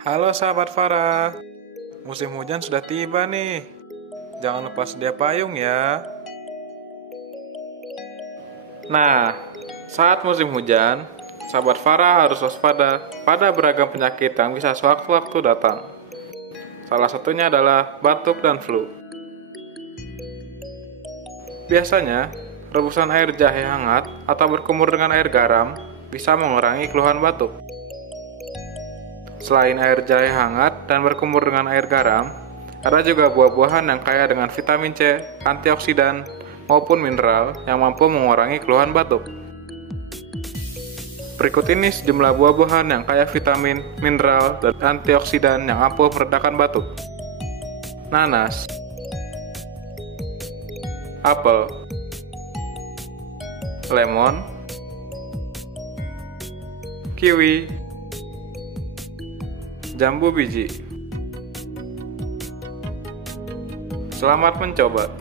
Halo sahabat Farah, musim hujan sudah tiba nih. Jangan lupa sedia payung ya. Nah, saat musim hujan, sahabat Farah harus waspada pada beragam penyakit yang bisa sewaktu-waktu datang. Salah satunya adalah batuk dan flu. Biasanya, rebusan air jahe hangat atau berkumur dengan air garam bisa mengurangi keluhan batuk. Selain air jahe hangat dan berkumur dengan air garam, ada juga buah-buahan yang kaya dengan vitamin C, antioksidan, maupun mineral yang mampu mengurangi keluhan batuk. Berikut ini sejumlah buah-buahan yang kaya vitamin, mineral, dan antioksidan yang ampuh meredakan batuk. Nanas, apel, lemon, kiwi, jambu biji. Selamat mencoba.